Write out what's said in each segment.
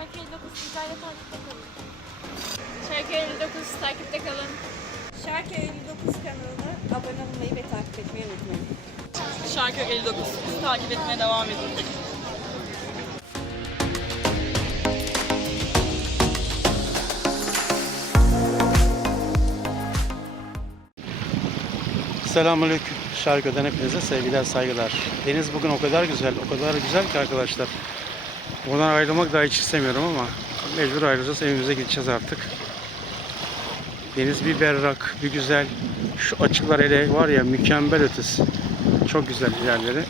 Şarkı 59 sizlerle takipte kalın. Şarkı 59 takipte kalın. Şarkı 59 kanalına abone olmayı ve takip etmeyi unutmayın. Şarkı 59. Bizi takip etmeye devam edin. Selamünaleyküm. Şarkıdan hepinize sevgiler, saygılar. Deniz bugün o kadar güzel, o kadar güzel ki arkadaşlar. Buradan ayrılmak daha hiç istemiyorum ama mecbur ayrılacağız, evimize gideceğiz artık. Deniz bir berrak, bir güzel. Şu açıklar hele var ya mükemmel ötesi. Çok güzel yerleri.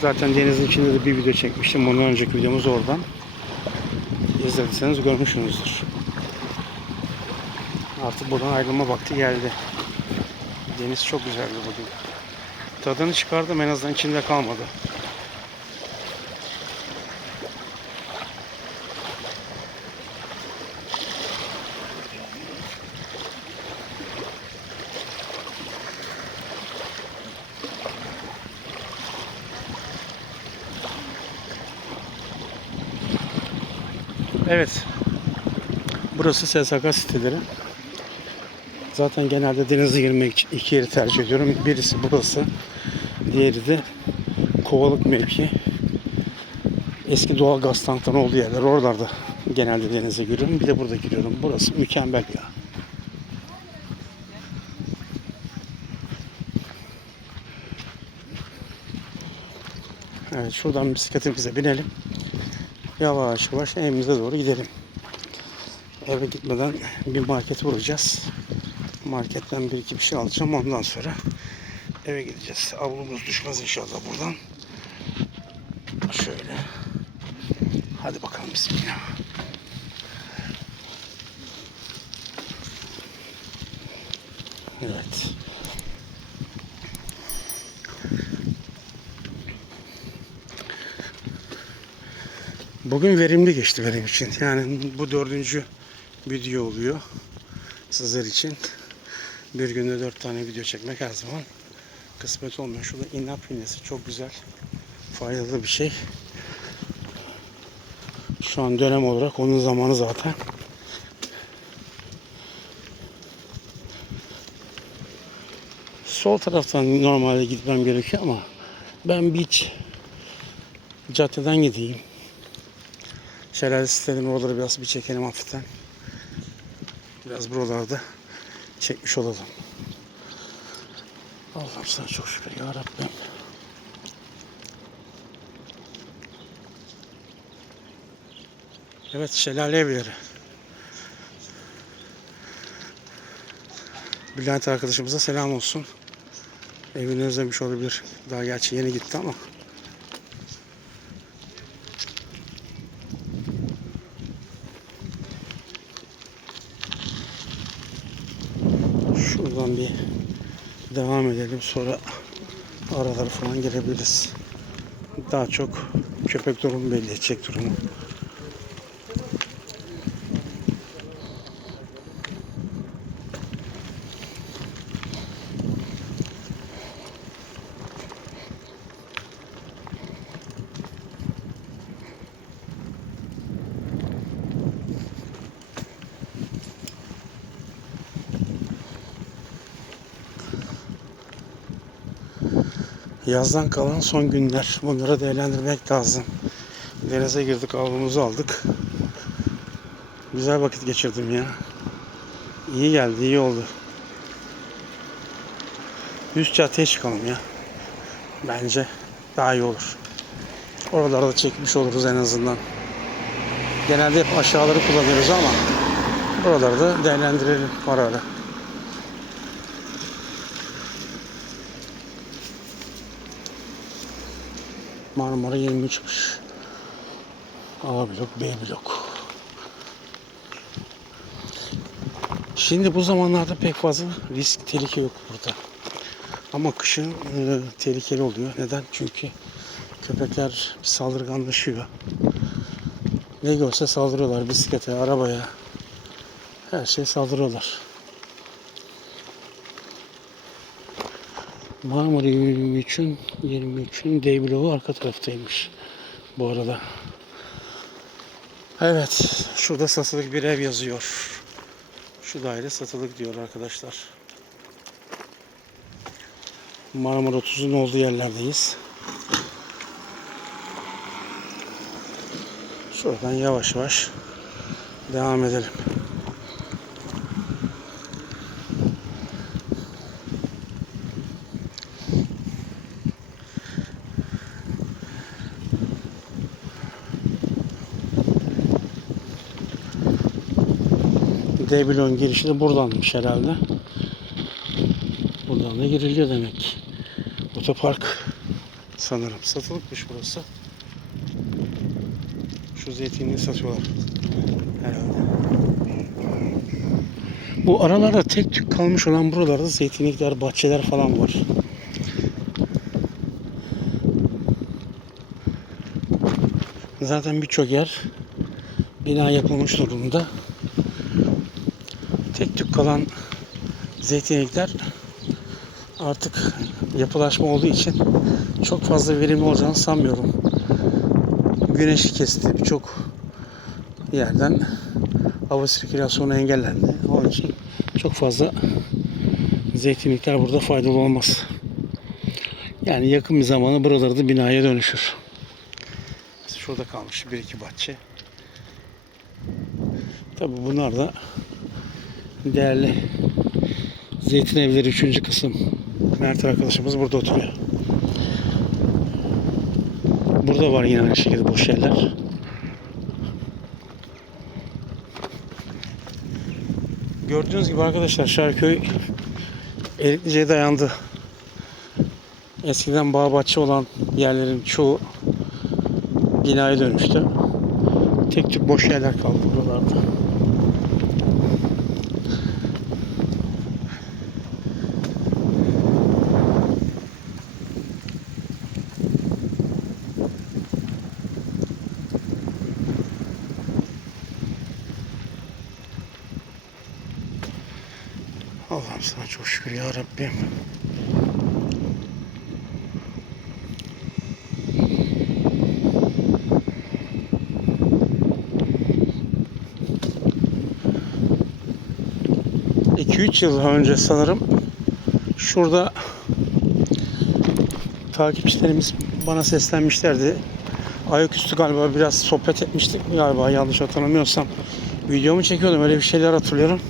Zaten denizin içinde de bir video çekmiştim. Bundan önceki videomuz oradan. İzlediyseniz görmüşsünüzdür. Artık buradan ayrılma vakti geldi. Deniz çok güzeldi bugün. Tadını çıkardım en azından içinde kalmadı. Evet. Burası SSK siteleri. Zaten genelde denize girmek için iki yeri tercih ediyorum. Birisi burası. Diğeri de Kovalık mevki. Eski doğal gaz tankları olduğu yerler. Oralarda genelde denize giriyorum. Bir de burada giriyorum. Burası mükemmel ya. Evet şuradan bisikletimize binelim. Yavaş yavaş evimize doğru gidelim. Eve gitmeden bir market vuracağız. Marketten bir iki bir şey alacağım. Ondan sonra eve gideceğiz. Avlumuz düşmez inşallah buradan. Şöyle. Hadi bakalım bismillah. Evet. Bugün verimli geçti benim için. Yani bu dördüncü video oluyor sizler için. Bir günde dört tane video çekmek her zaman kısmet olmuyor. Şurada inap iğnesi çok güzel. Faydalı bir şey. Şu an dönem olarak onun zamanı zaten. Sol taraftan normalde gitmem gerekiyor ama ben beach caddeden gideyim. Şelale sitelerinin oraları biraz bir çekelim hafiften. Biraz buralarda çekmiş olalım. Allah'ım sana çok şükür ya Rabbim. Evet şelale evleri. Bülent arkadaşımıza selam olsun. Evini özlemiş olabilir. Daha gerçi yeni gitti ama. Şuradan bir devam edelim. Sonra araları falan girebiliriz. Daha çok köpek durumu belli edecek durumu. Yazdan kalan son günler. Bunları değerlendirmek lazım. Denize girdik, avlumuzu aldık. Güzel vakit geçirdim ya. İyi geldi, iyi oldu. Üst çatıya çıkalım ya. Bence daha iyi olur. Oralarda çekmiş oluruz en azından. Genelde hep aşağıları kullanıyoruz ama buraları da değerlendirelim ara ara. Marmara 23'müş. A blok, B blok. Şimdi bu zamanlarda pek fazla risk, tehlike yok burada. Ama kışın e, tehlikeli oluyor. Neden? Çünkü köpekler saldırganlaşıyor. Ne görse saldırıyorlar. Bisiklete, arabaya. Her şey saldırıyorlar. Marmara 23'ün 23'ün D bloğu arka taraftaymış bu arada. Evet, şurada satılık bir ev yazıyor. Şu daire satılık diyor arkadaşlar. Marmara 30'un olduğu yerlerdeyiz. Şuradan yavaş yavaş devam edelim. D bloğun girişi de buradanmış herhalde. Buradan da giriliyor demek ki. Otopark sanırım. Satılıkmış burası. Şu zeytinliği satıyorlar herhalde. Bu aralarda tek tük kalmış olan buralarda zeytinlikler, bahçeler falan var. Zaten birçok yer bina yapılmış durumda. Tek tük kalan zeytinlikler artık yapılaşma olduğu için çok fazla verimli olacağını sanmıyorum. Güneşi kesti birçok yerden hava sirkülasyonu engellendi. Onun için çok fazla zeytinlikler burada faydalı olmaz. Yani yakın bir zamanda buraları da binaya dönüşür. Şurada kalmış bir iki bahçe. Tabi bunlar da değerli Zeytin Evleri 3. kısım. Mert arkadaşımız burada oturuyor. Burada var yine aynı şekilde boş yerler. Gördüğünüz gibi arkadaşlar Şarköy Eriklice'ye dayandı. Eskiden bağ bahçe olan yerlerin çoğu binaya dönüştü. Tek tük boş yerler kaldı buralarda. 2-3 yıl önce sanırım şurada takipçilerimiz bana seslenmişlerdi. Ayaküstü galiba biraz sohbet etmiştik galiba yanlış hatırlamıyorsam. Videomu çekiyordum öyle bir şeyler hatırlıyorum.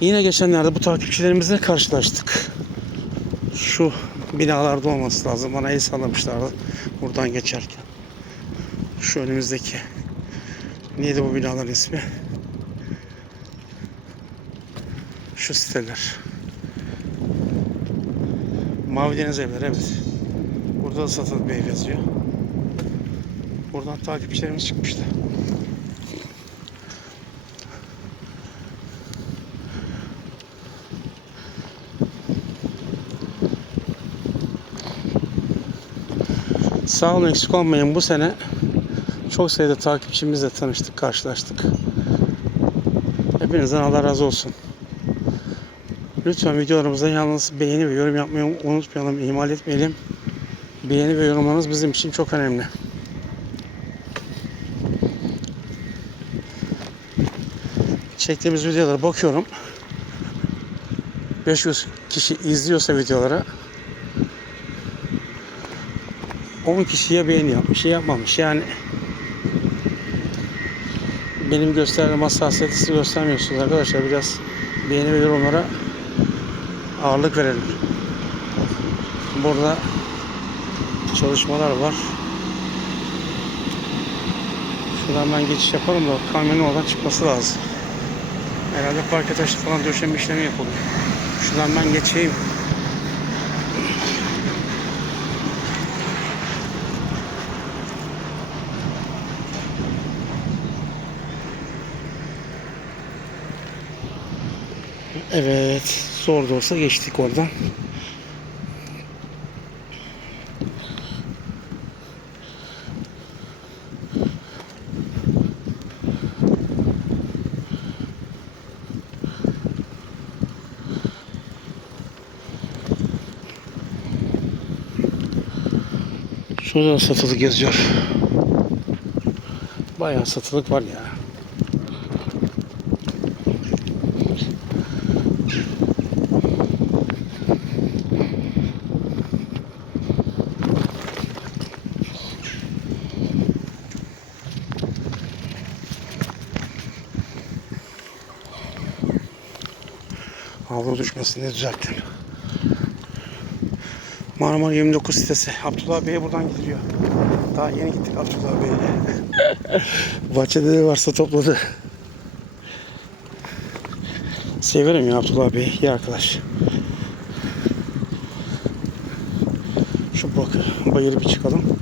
Yine geçenlerde bu takipçilerimizle karşılaştık. Şu binalarda olması lazım. Bana el sallamışlardı buradan geçerken. Şu önümüzdeki. Neydi bu binaların ismi? Şu siteler. Mavi Deniz Evleri evet. Burada da satılık bir yazıyor. Buradan takipçilerimiz çıkmıştı. Sağ olun eksik olmayın. Bu sene çok sayıda takipçimizle tanıştık, karşılaştık. Hepinizden Allah razı olsun. Lütfen videolarımıza yalnız beğeni ve yorum yapmayı unutmayalım, ihmal etmeyelim. Beğeni ve yorumlarınız bizim için çok önemli. Çektiğimiz videolara bakıyorum. 500 kişi izliyorsa videolara 10 kişiye beğeni yapmış, şey yapmamış. Yani benim gösterdiğim hassasiyeti göstermiyorsunuz arkadaşlar. Biraz beğeni ve yorumlara ağırlık verelim. Burada çalışmalar var. Şuradan ben geçiş yaparım da kamyonun oradan çıkması lazım. Herhalde parke taşı falan döşeme işlemi yapılıyor. Şuradan ben geçeyim. Evet, zor da olsa geçtik oradan. Şurada da satılık yazıyor. Bayağı satılık var ya. Düşmesini düzelttim. Marmara 29 sitesi. Abdullah Bey'e buradan gidiliyor. Daha yeni gittik Abdullah Bey'e. Bahçede de varsa topladı. Severim ya Abdullah Bey'i. İyi arkadaş. Şu bakı bayırı bir çıkalım.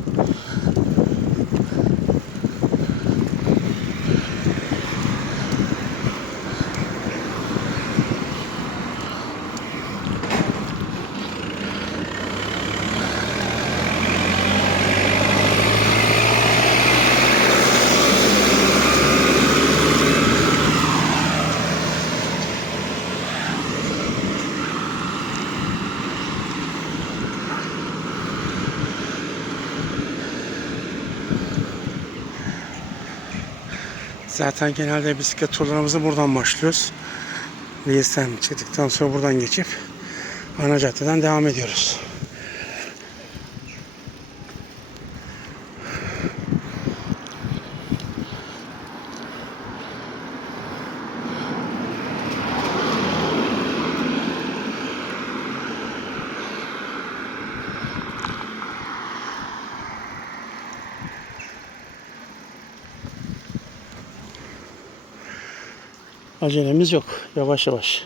Zaten genelde bisiklet turlarımızı buradan başlıyoruz. Liyes'ten çıktıktan sonra buradan geçip ana caddeden devam ediyoruz. Acelemiz yok. Yavaş yavaş.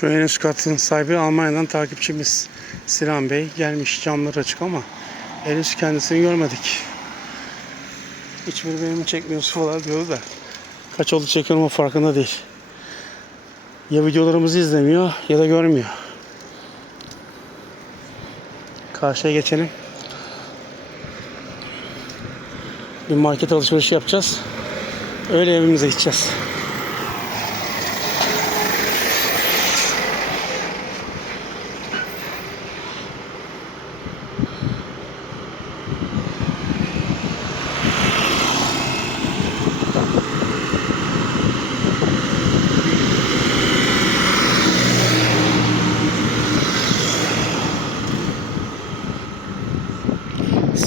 Şu en üst katın sahibi Almanya'dan takipçimiz Sinan Bey gelmiş camları açık ama henüz kendisini görmedik. Hiçbir benim çekmiyorsun falan diyordu da kaç oldu çekiyorum o farkında değil. Ya videolarımızı izlemiyor ya da görmüyor. Karşıya geçelim. Bir market alışverişi yapacağız. Öyle evimize gideceğiz.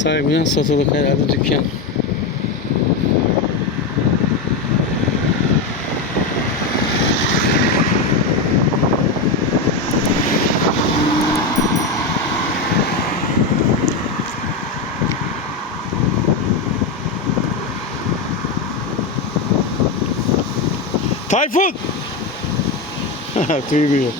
Sahibinden satılık herhalde dükkan. Tayfun! Duymuyor.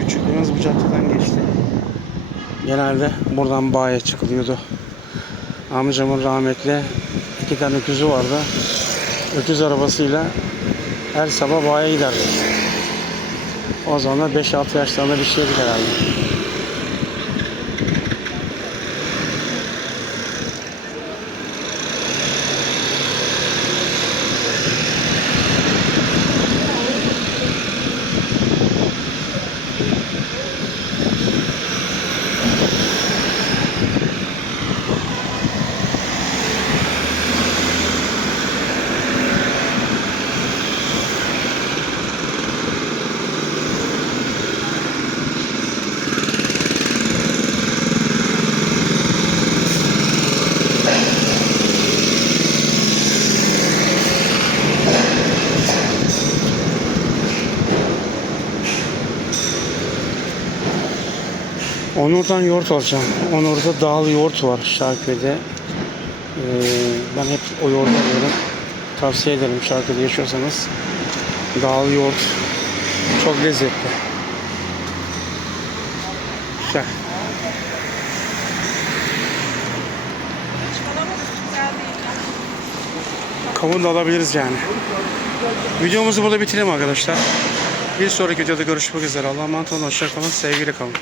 Küçüklüğümüz bu caddeden geçti. Genelde buradan bağa çıkılıyordu. Amcamın rahmetli iki tane öküzü vardı. Öküz arabasıyla her sabah bağa giderdik. O zaman 5-6 yaşlarında bir şeydik herhalde. Onur'dan yoğurt alacağım. Onur'da dağlı yoğurt var Şarköy'de. Ee, ben hep o yoğurdu alıyorum. Tavsiye ederim Şarköy'de yaşıyorsanız. Dağlı yoğurt çok lezzetli. Güzel. Kavun da alabiliriz yani. Videomuzu burada bitirelim arkadaşlar. Bir sonraki videoda görüşmek üzere. Allah'a emanet olun. Hoşça kalın. Sevgiyle kalın.